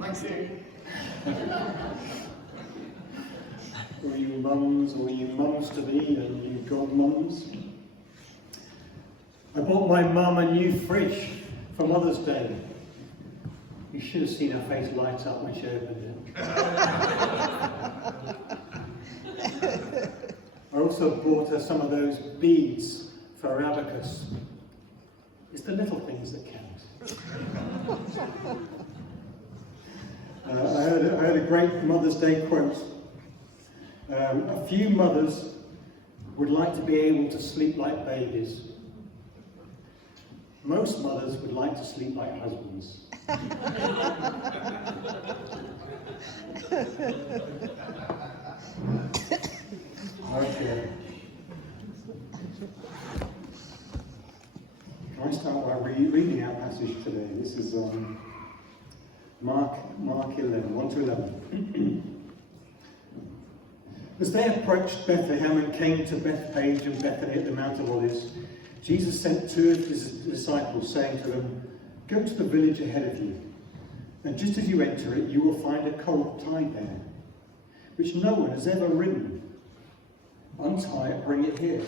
Thank you. All you mums, all you mums-to-be and you godmums. I bought my mum a new fridge for Mother's Day. You should have seen her face light up when she opened it. I also bought her some of those beads for her abacus. It's the little things that count. I heard a great Mother's Day quote. A few mothers would like to be able to sleep like babies. Most mothers would like to sleep like husbands. Okay. Can I start by reading our passage today? This is Mark 11, 1 to 11. As they approached Bethlehem and came to Bethphage and Bethany at the Mount of Olives, Jesus sent two of his disciples, saying to them, "Go to the village ahead of you, and just as you enter it, you will find a colt tied there, which no one has ever ridden. Untie it, bring it here.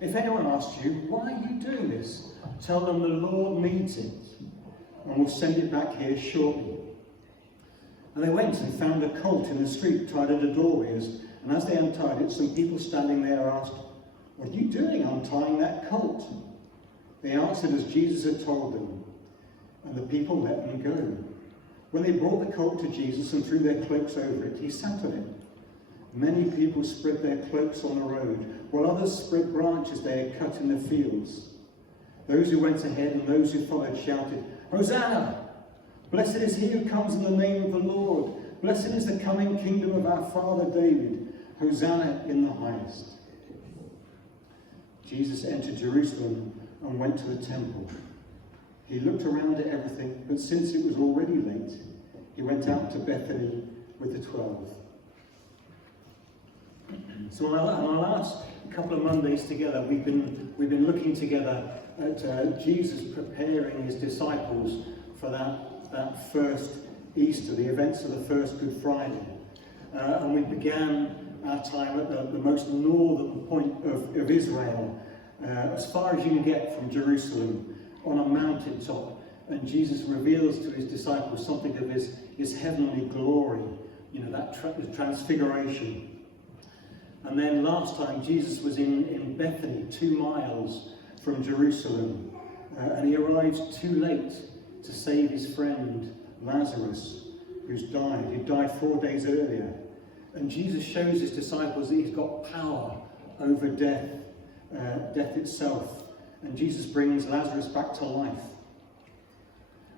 If anyone asks you, 'Why are you doing this?' tell them the Lord needs it, and will send it back here shortly." And they went and found a colt in the street tied at a doorway, and as they untied it, some people standing there asked, "What are you doing untying that colt?" They answered as Jesus had told them, and the people let them go. When they brought the colt to Jesus and threw their cloaks over it, he sat on it. Many people spread their cloaks on the road, while others spread branches they had cut in the fields. Those who went ahead and those who followed shouted, "Hosanna! Blessed is he who comes in the name of the Lord. Blessed is the coming kingdom of our father David. Hosanna in the highest." Jesus entered Jerusalem and went to the temple. He looked around at everything, but since it was already late, he went out to Bethany with the 12. So on our last couple of Mondays together, we've been looking together at Jesus preparing his disciples for that first Easter, the events of the first Good Friday. And we began our time at the most northern point of Israel, as far as you can get from Jerusalem, on a mountaintop. And Jesus reveals to his disciples something of his heavenly glory, that transfiguration. And then last time Jesus was in Bethany, 2 miles from Jerusalem, and he arrives too late to save his friend Lazarus, who died 4 days earlier. And Jesus shows his disciples that he's got power over death itself. And Jesus brings Lazarus back to life.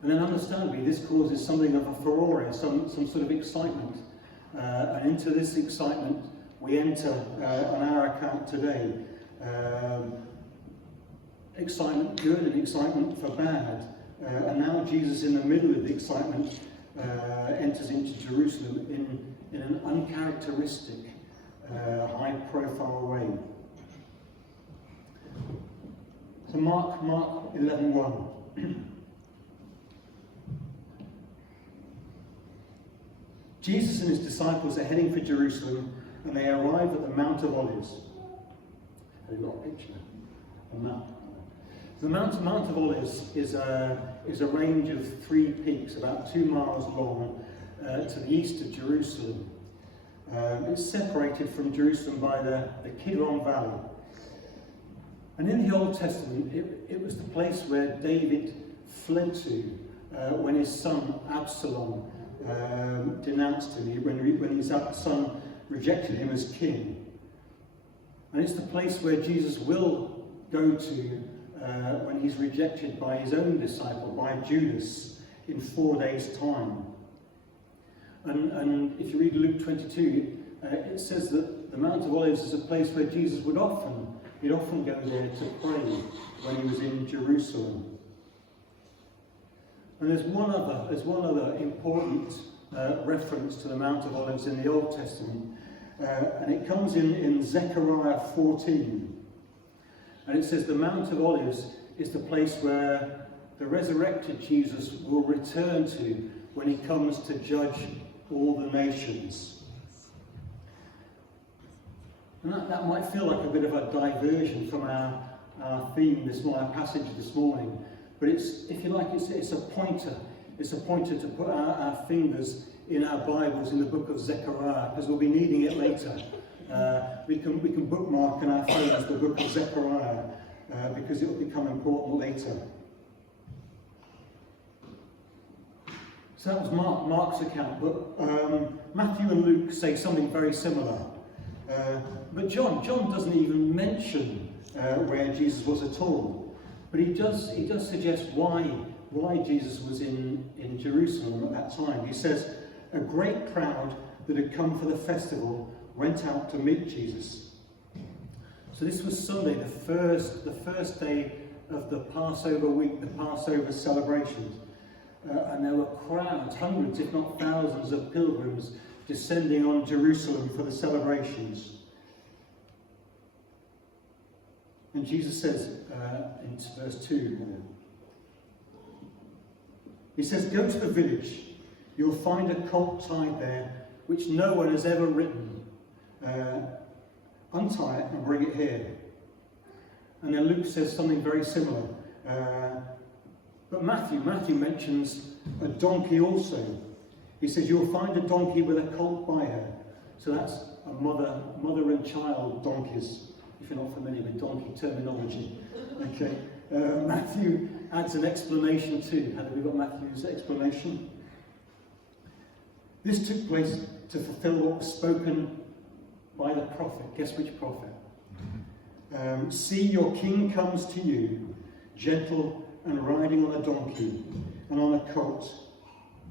And then understandably, this causes something of a furore, some sort of excitement. And into this excitement, we enter on our account today. Excitement good and excitement for bad. And now Jesus, in the middle of the excitement, enters into Jerusalem in an uncharacteristic, high-profile way. So Mark 11:1. Jesus and his disciples are heading for Jerusalem, and they arrive at the Mount of Olives. Have you got a picture? A map. The Mount of Olives is a range of 3 peaks, about 2 miles long, to the east of Jerusalem. It's separated from Jerusalem by the Kidron Valley. And in the Old Testament, it was the place where David fled to when his son Absalom denounced him, when his son rejected him as king. And it's the place where Jesus will go to when he's rejected by his own disciple, by Judas, in 4 days' time. And if you read Luke 22, it says that the Mount of Olives is a place where Jesus would often go there to pray when he was in Jerusalem. And there's one other important reference to the Mount of Olives in the Old Testament, and it comes in Zechariah 14. And it says the Mount of Olives is the place where the resurrected Jesus will return to when he comes to judge all the nations. And that might feel like a bit of a diversion from our theme this morning, our passage this morning. But it's, if you like, it's a pointer. It's a pointer to put our fingers in our Bibles in the book of Zechariah, because we'll be needing it later. We can bookmark in our phones the book of Zechariah, because it will become important later. So that was Mark's account, but Matthew and Luke say something very similar. But John doesn't even mention where Jesus was at all. But he does suggest why Jesus was in Jerusalem at that time. He says, a great crowd that had come for the festival went out to meet Jesus. So this was Sunday, the first day of the Passover week, the Passover celebrations. And there were crowds, hundreds if not thousands of pilgrims descending on Jerusalem for the celebrations. And Jesus says in verse 2, he says, go to the village, you'll find a colt tied there, which no one has ever ridden. Untie it and bring it here. And then Luke says something very similar. But Matthew mentions a donkey also. He says, you'll find a donkey with a colt by her. So that's a mother and child donkeys, if you're not familiar with donkey terminology. Okay. Matthew adds an explanation too. Have we got Matthew's explanation? This took place to fulfill what was spoken by the prophet. Guess which prophet? See, your king comes to you, gentle and riding on a donkey, and on a colt,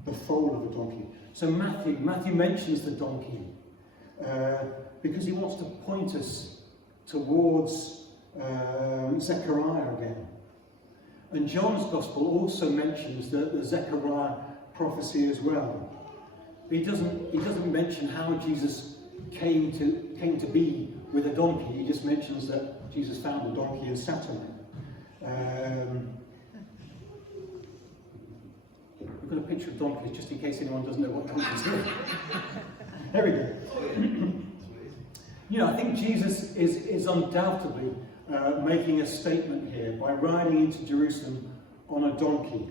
the foal of a donkey. So Matthew mentions the donkey because he wants to point us towards Zechariah again. And John's Gospel also mentions the Zechariah prophecy as well. But he doesn't mention how Jesus came to be with a donkey. He just mentions that Jesus found a donkey and sat on it. We've got a picture of donkeys, just in case anyone doesn't know what donkeys are. There we go. You know, I think Jesus is undoubtedly making a statement here by riding into Jerusalem on a donkey.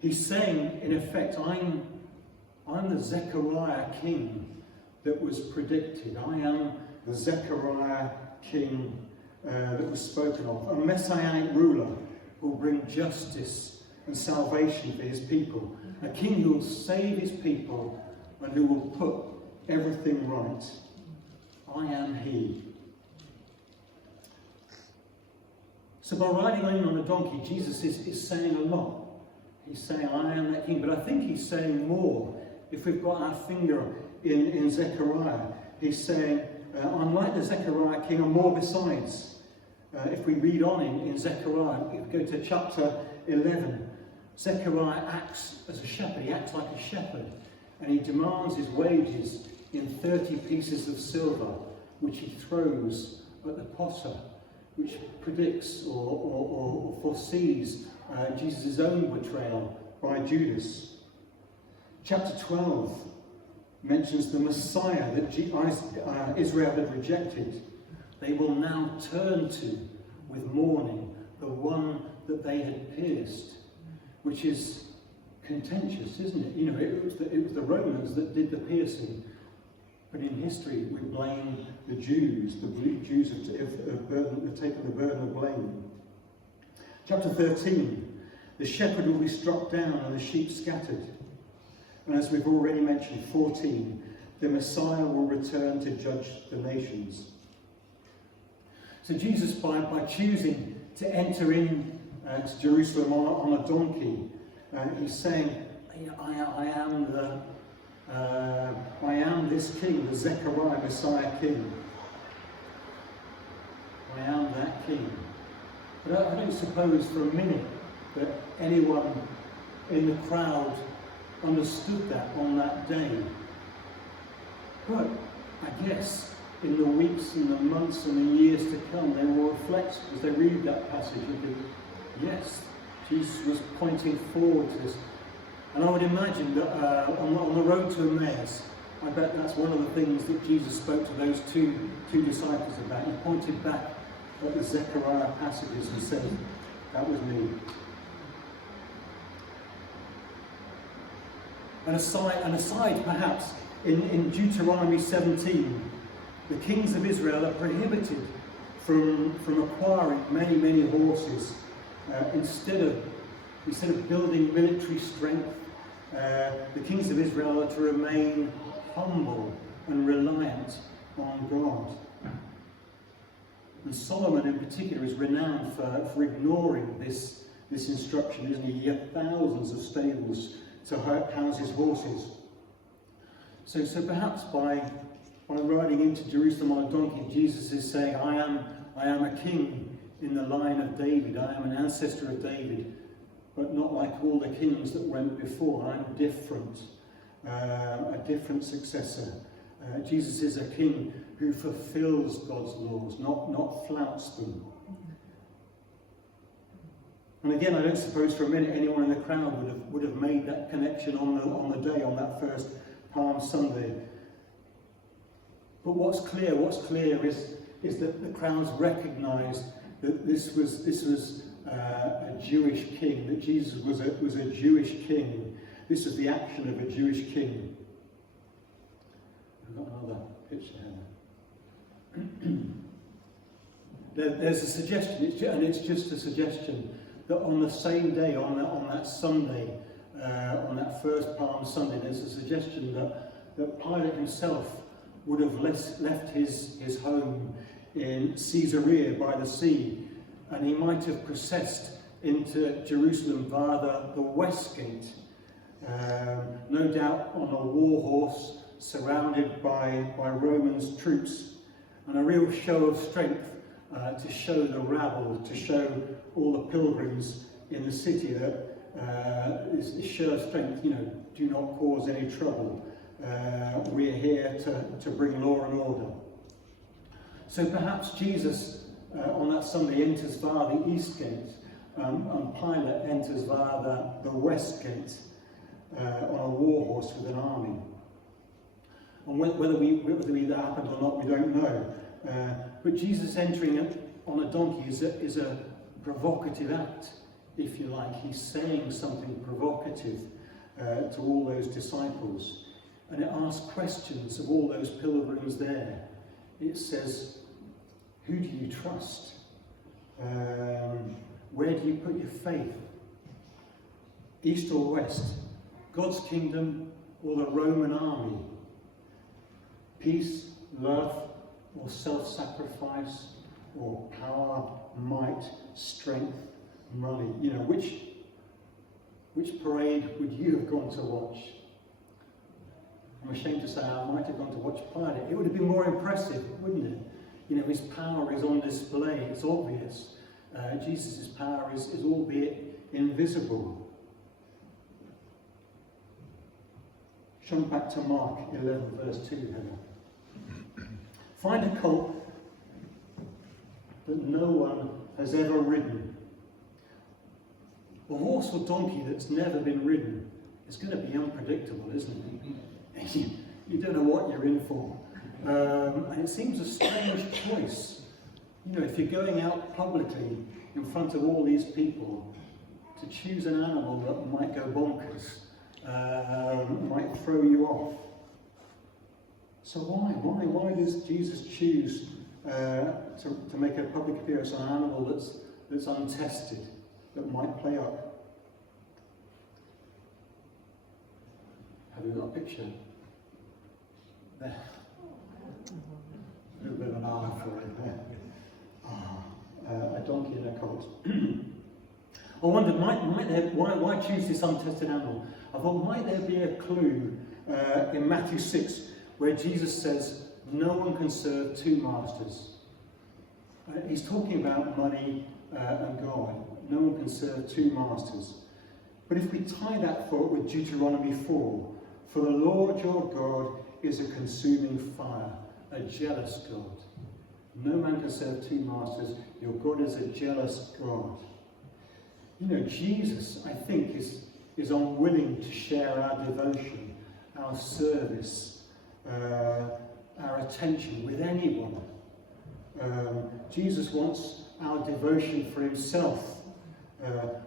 He's saying, in effect, I'm the Zechariah king that was predicted. I am the Zechariah king that was spoken of. A messianic ruler who will bring justice and salvation for his people. A king who will save his people and who will put everything right. I am he. So by riding in on a donkey, Jesus is saying a lot. He's saying, I am that king. But I think he's saying more. If we've got our finger in Zechariah, he's saying, I'm like the Zechariah king and more besides. If we read on in Zechariah, if we go to chapter 11, Zechariah acts as a shepherd. He acts like a shepherd. And he demands his wages in 30 pieces of silver, which he throws at the potter, which predicts or foresees Jesus' own betrayal by Judas. Chapter 12 mentions the Messiah that Israel had rejected. They will now turn to with mourning the one that they had pierced, which is contentious, isn't it? You know, it was the Romans that did the piercing, but in history we blame the Jews. The Jews have taken the burden of blame. Chapter 13, the shepherd will be struck down and the sheep scattered. And as we've already mentioned, 14, the Messiah will return to judge the nations. So Jesus, by choosing to enter in to Jerusalem on a donkey, he's saying, I am this king, the Zechariah Messiah king. I am that king. But I don't suppose for a minute that anyone in the crowd understood that on that day. But I guess in the weeks and the months and the years to come, they will reflect as they read that passage and think, yes, Jesus was pointing forward to this And I would imagine that on the road to Emmaus, I bet that's one of the things that Jesus spoke to those two disciples about. He pointed back at the Zechariah passages and said, that was me. And aside perhaps, in Deuteronomy 17, the kings of Israel are prohibited from acquiring many horses. Instead of building military strength, the kings of Israel are to remain humble and reliant on God. And Solomon in particular is renowned for ignoring this instruction, isn't he? He had thousands of stables to house his horses. So perhaps by riding into Jerusalem on a donkey, Jesus is saying, I am a king in the line of David. I am an ancestor of David, but not like all the kings that went before. I'm different, a different successor. Jesus is a king who fulfills God's laws, not flouts them. And again, I don't suppose for a minute anyone in the crowd would have made that connection on the day, on that first Palm Sunday. But what's clear is that the crowds recognised that this was a Jewish king, that Jesus was a Jewish king. This was the action of a Jewish king. I've got another picture here. There's a suggestion, and it's just a suggestion, that on the same day, on that Sunday, on that first Palm Sunday, there's a suggestion that Pilate himself would have left his home in Caesarea by the sea, and he might have processed into Jerusalem via the west gate, no doubt on a war horse surrounded by Romans troops, and a real show of strength to show the rabble, to show all the pilgrims in the city that is a show of strength, do not cause any trouble. We're here to bring law and order. So perhaps Jesus on that Sunday enters via the east gate, and Pilate enters via the west gate on a war horse with an army. And whether that happened or not, we don't know. But Jesus entering on a donkey is a provocative act, if you like. He's saying something provocative to all those disciples. And it asks questions of all those pilgrims there. It says, who do you trust? Where do you put your faith? East or west? God's kingdom or the Roman army? Peace, love, or self-sacrifice, or power, might, strength, money? Which parade would you have gone to watch? I'm ashamed to say I might have gone to watch Pilate. It would have been more impressive, wouldn't it? His power is on display, it's obvious. Jesus' power is albeit invisible. Jump back to Mark 11 verse 2, Heather. Find a colt that no one has ever ridden. A horse or donkey that's never been ridden is going to be unpredictable, isn't it? You don't know what you're in for. And it seems a strange choice. If you're going out publicly in front of all these people, to choose an animal that might go bonkers, might throw you off. So why does Jesus choose to make a public appearance on an animal that's untested, that might play up? Have you got a picture? There. A little bit of an eye for it there. A donkey and a colt. I wondered, why choose this untested animal? I thought, might there be a clue in Matthew 6 where Jesus says, no one can serve two masters? He's talking about money and God. No one can serve two masters. But if we tie that thought with Deuteronomy 4, for the Lord your God is a consuming fire, a jealous God. No man can serve two masters. Your God is a jealous God. Jesus, I think, is is unwilling to share our devotion, our service, our attention with anyone. Jesus wants our devotion for himself.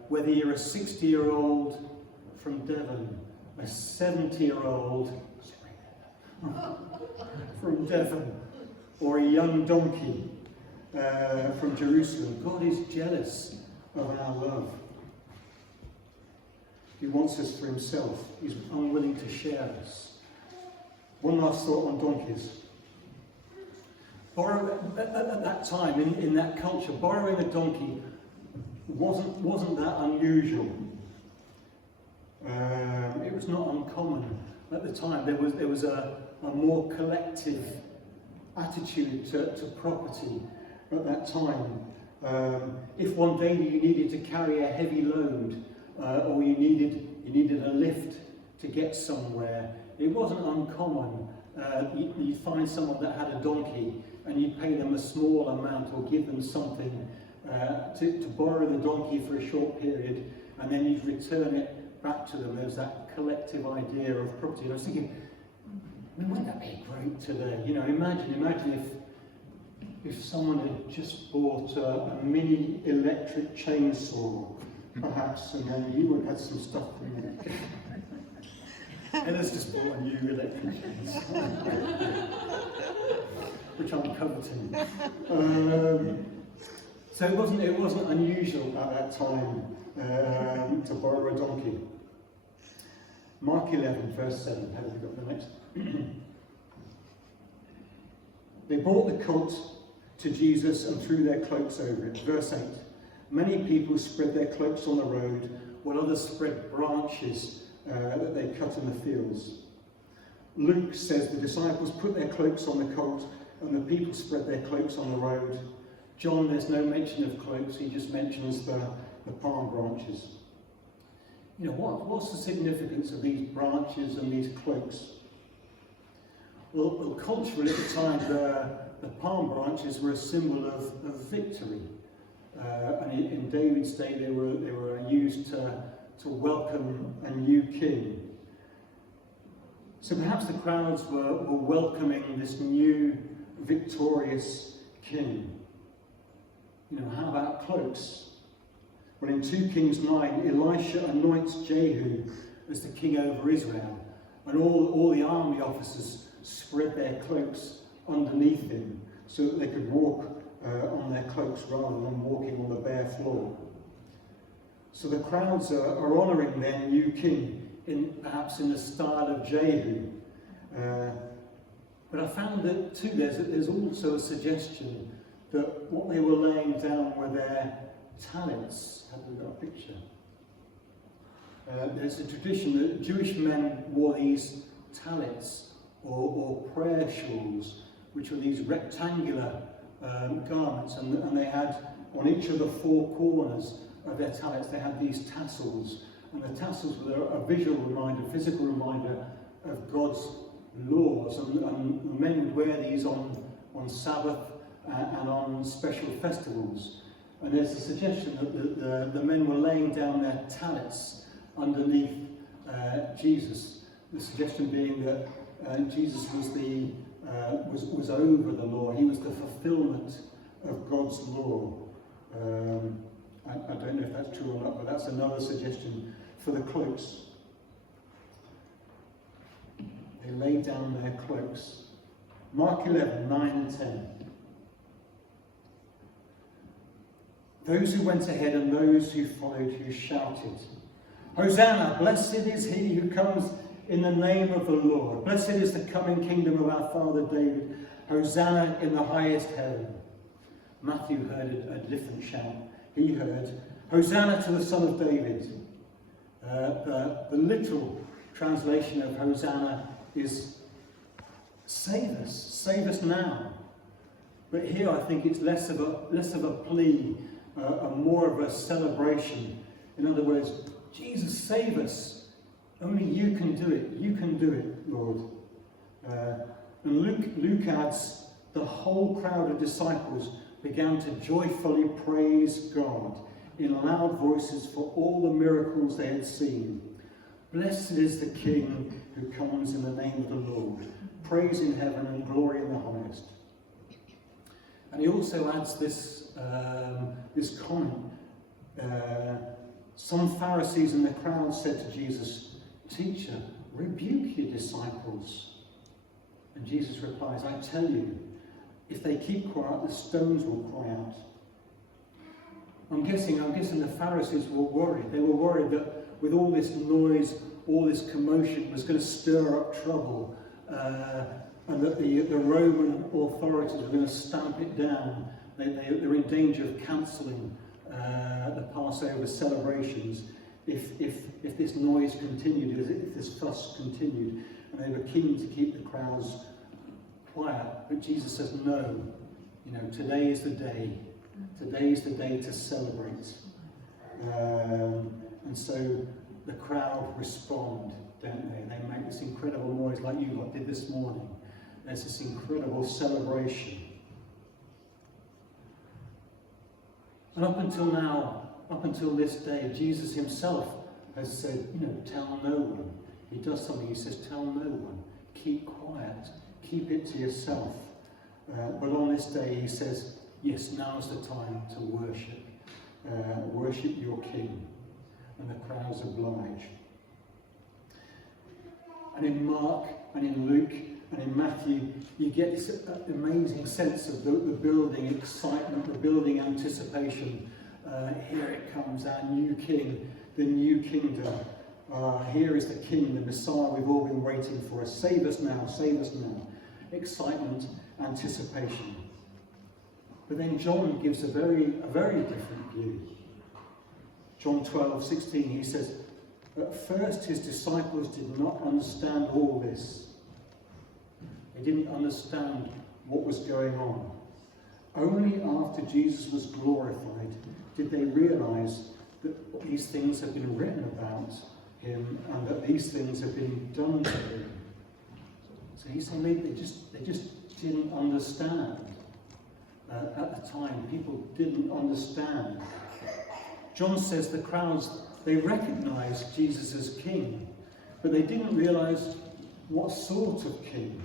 Whether you're a 60-year-old from Devon, a 70-year-old from Devon, or a young donkey from Jerusalem, God is jealous of our love. He wants us for himself. He's unwilling to share us. One last thought on donkeys. At that time, in that culture, borrowing a donkey wasn't that unusual. It was not uncommon at the time. There was a more collective attitude to property at that time. If one day you needed to carry a heavy load, or you needed a lift to get somewhere, it wasn't uncommon. You'd find someone that had a donkey, and you'd pay them a small amount or give them something to borrow the donkey for a short period, and then you'd return it back to them. There's that collective idea of property. And I was thinking, wouldn't that be great today? You know, imagine if someone had just bought a mini electric chainsaw, perhaps, and then you would have had some stuff in it. And has just bought a new electric chainsaw, which I'm coveting. So it wasn't unusual at that time to borrow a donkey. Mark 11, verse 7. Have we got the next? They brought the colt to Jesus and threw their cloaks over it. Verse 8. Many people spread their cloaks on the road, while others spread branches that they cut in the fields. Luke says the disciples put their cloaks on the colt, and the people spread their cloaks on the road. John, there's no mention of cloaks, he just mentions the palm branches. You know, what's the significance of these branches and these cloaks? Well, culturally at the time, the palm branches were a symbol of victory. And in David's day, they were used to welcome a new king. So perhaps the crowds were welcoming this new victorious king. You know, how about cloaks? Well, in 2 Kings 9, Elisha anoints Jehu as the king over Israel, and all the army officers spread their cloaks underneath him so that they could walk on their cloaks rather than walking on the bare floor. So the crowds are honouring their new king, perhaps in the style of Jehu. But I found that too, there's also a suggestion that what they were laying down were their talents. Have we got a picture? There's a tradition that Jewish men wore these talents or prayer shawls, which were these rectangular garments, and they had on each of the 4 corners of their talents they had these tassels, and the tassels were a visual reminder, physical reminder of God's laws, and men would wear these on Sabbath and on special festivals. And there's a suggestion that the men were laying down their talents underneath Jesus. The suggestion being that Jesus was over the law. He was the fulfillment of God's law. I don't know if that's true or not, but that's another suggestion for the cloaks. They laid down their cloaks. Mark 11, 9 and 10. Those who went ahead and those who followed, who shouted, Hosanna, blessed is he who comes in the name of the Lord. Blessed is the coming kingdom of our father David. Hosanna in the highest heaven. Matthew heard a different shout. He heard, Hosanna to the Son of David. The literal translation of Hosanna is save us now. But here I think it's less of a plea, more of a celebration. In other words, Jesus, save us. Only you can do it. You can do it, Lord. And Luke adds, the whole crowd of disciples began to joyfully praise God in loud voices for all the miracles they had seen. Blessed is the King who comes in the name of the Lord. Praise in heaven and glory in the highest. And he also adds this comment. Some Pharisees in the crowd said to Jesus, "Teacher, rebuke your disciples." And Jesus replies, "I tell you, if they keep quiet, the stones will cry out." I'm guessing the Pharisees were worried. They were worried that with all this noise, all this commotion was going to stir up trouble, and that the Roman authorities were going to stamp it down. They're in danger of cancelling the Passover celebrations if this noise continued, if this fuss continued. And they were keen to keep the crowds quiet. But Jesus says, no, today is the day. Today is the day to celebrate. And so the crowd respond, don't they? They make this incredible noise like you lot did this morning. There's this incredible celebration. And up until this day, Jesus himself has said, tell no one. He does something, he says, tell no one. Keep quiet. Keep it to yourself. But on this day, he says, yes, now's the time to worship. Worship your King. And the crowds oblige. And in Mark and in Luke and in Matthew, you get this amazing sense of the building excitement, the building anticipation. Here it comes, our new King, the new kingdom. Here is the King, the Messiah we've all been waiting for. Save us now, save us now. Excitement, anticipation. But then John gives a very different view. John 12:16, he says, at first his disciples did not understand all this. They didn't understand what was going on. Only after Jesus was glorified did they realize that these things have been written about him and that these things have been done to him. So he's saying they just didn't understand. At the time, people didn't understand. John says the crowds, they recognized Jesus as king, but they didn't realize what sort of king.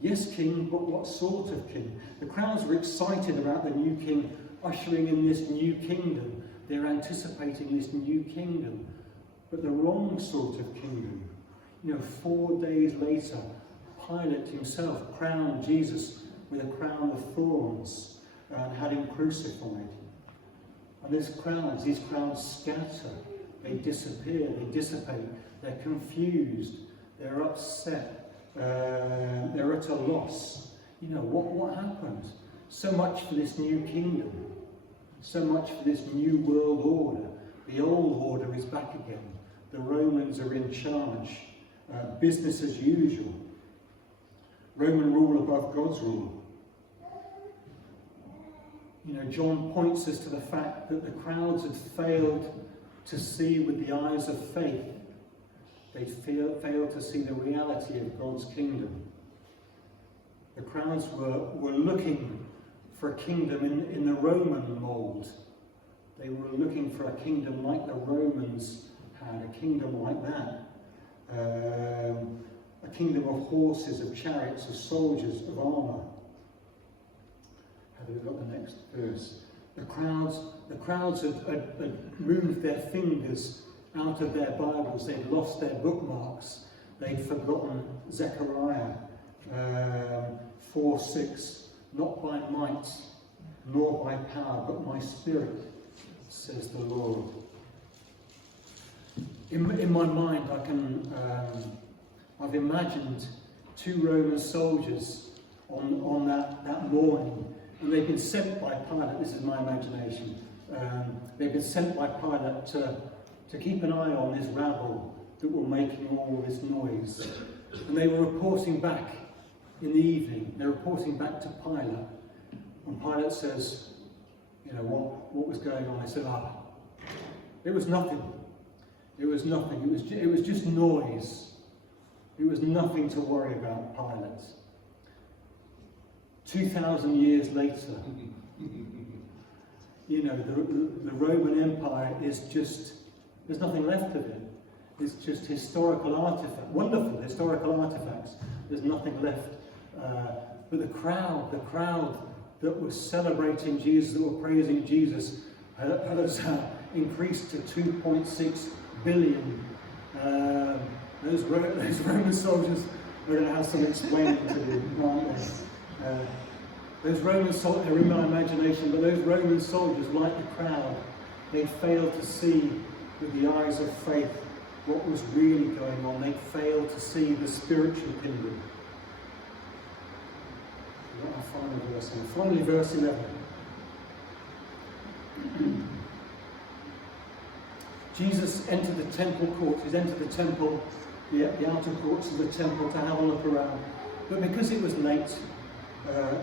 Yes, king, but what sort of king? The crowds were excited about the new king ushering in this new kingdom. They're anticipating this new kingdom, but the wrong sort of kingdom. 4 days later, Pilate himself crowned Jesus with a crown of thorns and had him crucified. And these crowds scatter, they disappear, they dissipate, they're confused, they're upset, they're at a loss. What happened? So much for this new kingdom, so much for this new world order. The old order is back again. The Romans are in charge. Business as usual. Roman rule above God's rule. John points us to the fact that the crowds had failed to see with the eyes of faith. They failed to see the reality of God's kingdom. The crowds were looking for a kingdom in the Roman mould. They were looking for a kingdom like the Romans had, a kingdom like that. A kingdom of horses, of chariots, of soldiers, of armour. Have we got the next verse? The crowds had moved their fingers out of their Bibles. They'd lost their bookmarks. They'd forgotten Zechariah 4:6. Not by might, nor by power, but my spirit, says the Lord. In my mind, I've imagined 2 Roman soldiers on that morning. And they've been sent by Pilate, this is my imagination, they've been sent by Pilate to keep an eye on this rabble that were making all this noise. And they were reporting back in the evening, they're reporting back to Pilate. And Pilate says, what was going on? They said, it was nothing. It was nothing. It was just noise. It was nothing to worry about, Pilate. 2,000 years later, the Roman Empire is just, there's nothing left of it. It's just historical artifacts, wonderful historical artifacts. There's nothing left. But the crowd that was celebrating Jesus, that were praising Jesus, has increased to 2.6 billion. Those Roman soldiers are going to have some explaining to do, aren't they? Those Roman soldiers, they're in my imagination, but those Roman soldiers, like the crowd, they failed to see with the eyes of faith what was really going on. They failed to see the spiritual kingdom. Our final verse, and finally verse 11. Jesus entered the temple courts. He's entered the temple, the outer courts of the temple, to have a look around. But because it was late,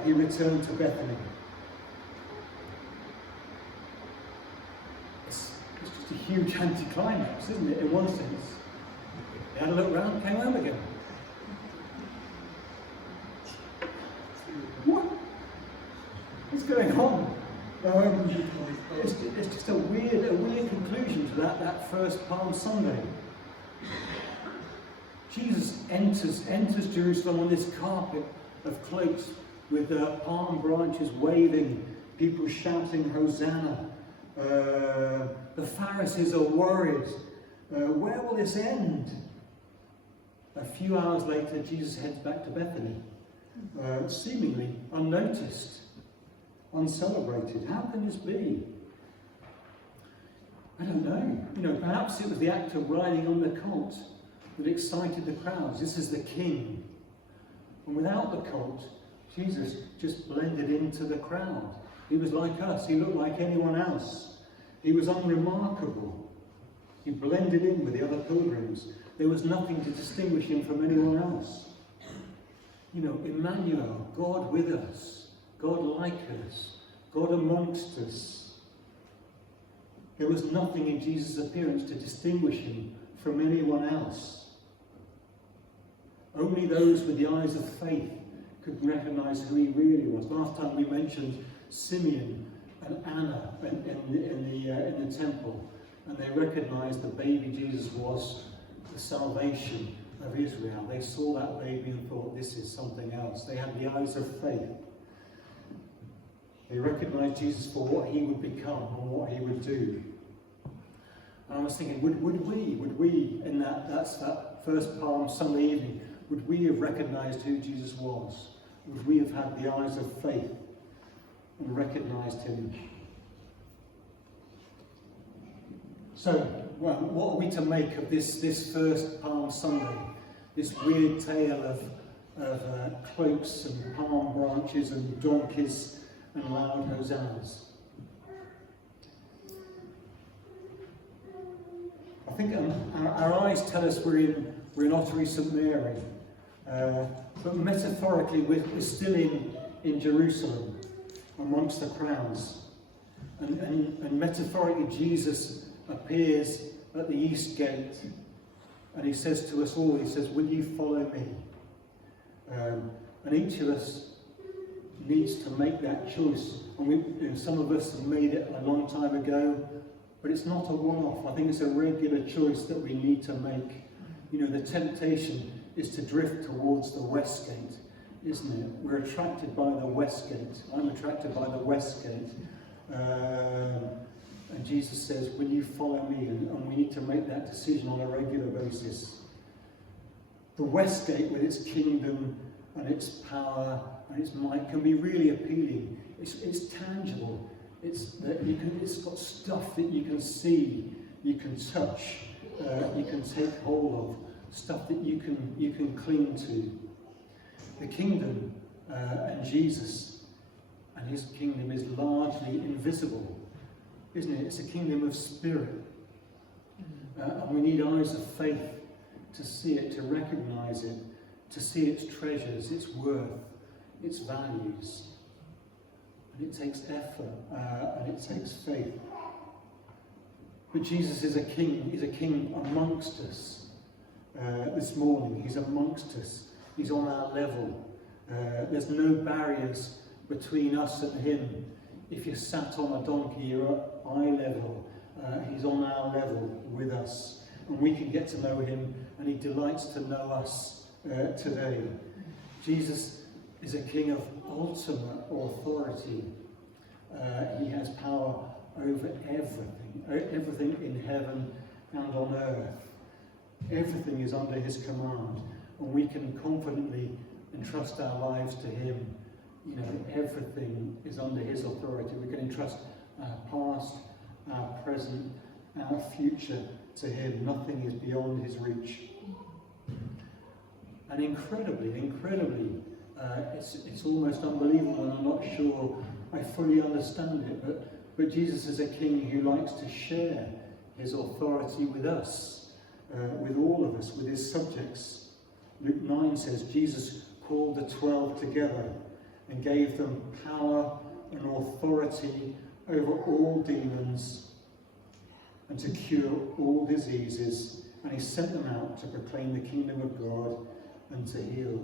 he returned to Bethany. It's just a huge anticlimax, isn't it, in one sense? He had a look around, came home again. What? What's going on? It's just a weird conclusion to that first Palm Sunday. Jesus enters Jerusalem on this carpet of cloaks with palm branches waving, people shouting Hosanna. The Pharisees are worried. Where will this end? A few hours later, Jesus heads back to Bethany, seemingly unnoticed, uncelebrated. How can this be? I don't know. Perhaps it was the act of riding on the colt that excited the crowds. This is the king. And without the colt, Jesus just blended into the crowd. He was like us. He looked like anyone else. He was unremarkable. He blended in with the other pilgrims. There was nothing to distinguish him from anyone else. Emmanuel, God with us, God like us, God amongst us. There was nothing in Jesus' appearance to distinguish him from anyone else. Only those with the eyes of faith could recognize who he really was. Last time we mentioned Simeon and Anna in the temple, and they recognized the baby Jesus was the salvation of Israel. They saw that baby and thought, this is something else. They had the eyes of faith. They recognized Jesus for what he would become and what he would do. And I was thinking, would we in that first Palm Sunday evening, would we have recognized who Jesus was? Would we have had the eyes of faith and recognized him? So, what are we to make of this first Palm Sunday? This weird tale of cloaks and palm branches and donkeys and loud hosannas. I think our eyes tell us we're in Ottery St Mary, but metaphorically we're still in Jerusalem amongst the crowds, and metaphorically Jesus appears at the east gate, and he says to us all, he says, will you follow me? And each of us needs to make that choice. And some of us have made it a long time ago, but it's not a one-off. I think it's a regular choice that we need to make. The temptation is to drift towards the west gate, isn't it? We're attracted by the west gate. I'm attracted by the west gate. And Jesus says, will you follow me? And we need to make that decision on a regular basis. The west gate, with its kingdom and its power and its might, can be really appealing. It's tangible. It's got stuff that you can see, you can touch, you can take hold of, stuff that you can cling to. The kingdom and Jesus and his kingdom is largely invisible, isn't it? It's a kingdom of spirit. And we need eyes of faith to see it, to recognize it, to see its treasures, its worth, its values. And it takes effort and it takes faith. But Jesus is a king. He's a king amongst us. This morning, he's amongst us. He's on our level. There's no barriers between us and him. If you're sat on a donkey, you're at eye level. He's on our level with us. and we can get to know him, and he delights to know us today. Jesus is a king of ultimate authority. He has power over everything in heaven and on earth. Everything is under his command, and we can confidently entrust our lives to him. You know, everything is under his authority. We can entrust our past, our present, our future to him. Nothing is beyond his reach. And incredibly, it's almost unbelievable, and I'm not sure I fully understand it, but Jesus is a king who likes to share his authority with us, with all of us, with his subjects. Luke 9 says Jesus called the 12 together and gave them power and authority over all demons and to cure all diseases. And he sent them out to proclaim the kingdom of God and to heal.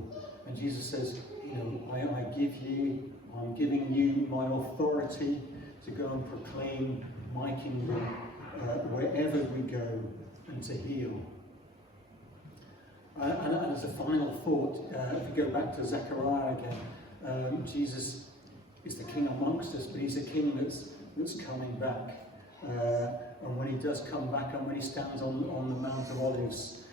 And Jesus says, you know, I'm giving you my authority to go and proclaim my kingdom wherever we go and to heal. And as a final thought, if we go back to Zechariah again, Jesus is the king amongst us, but he's a king that's coming back. And when he does come back, and when he stands on the Mount of Olives,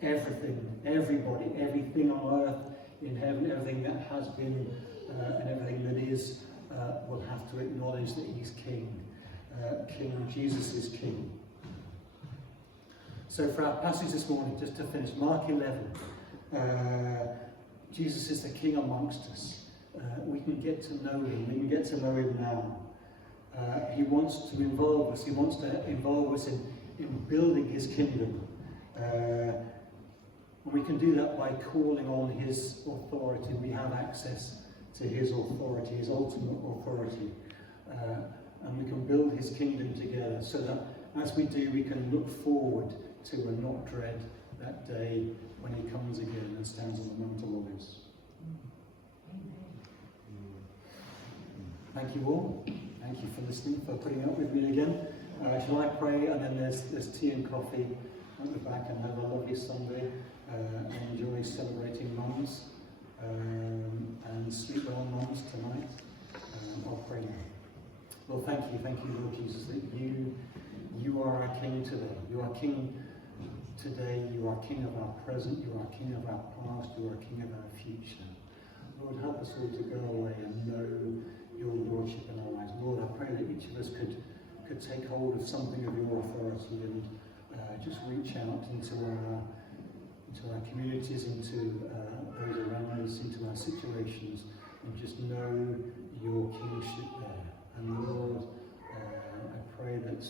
everything on earth, in heaven, everything that has been and everything that is, will have to acknowledge that he's king. Jesus is king. So for our passage this morning, just to finish, Mark 11, Jesus is the king amongst us. We can get to know him. We can get to know him now. He wants to involve us. He wants to involve us in building his kingdom. And we can do that by calling on his authority. We have access to his authority, his ultimate authority. And we can build his kingdom together so that as we do, we can look forward to and not dread that day when he comes again and stands on the Mount of Olives. Thank you all. Thank you for listening, for putting up with me again. Shall I pray? And then there's tea and coffee at the back, and have a lovely Sunday. And enjoy celebrating mums. And sleep well, mums, tonight. I'll pray now. Well, thank you, Lord Jesus, that you are our King today. You are King today. You are King of our present. You are King of our past. You are King of our future. Lord, help us all to go away and know your lordship in our lives. Lord, I pray that each of us could take hold of something of your authority and just reach out into our communities, into those around us, into our situations, and just know your kingship there. And Lord, I pray that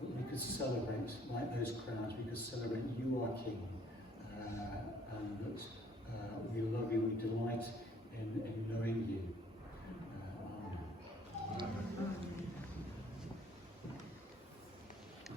we could celebrate like those crowds. We could celebrate you are King, and that we love you. We delight in knowing you.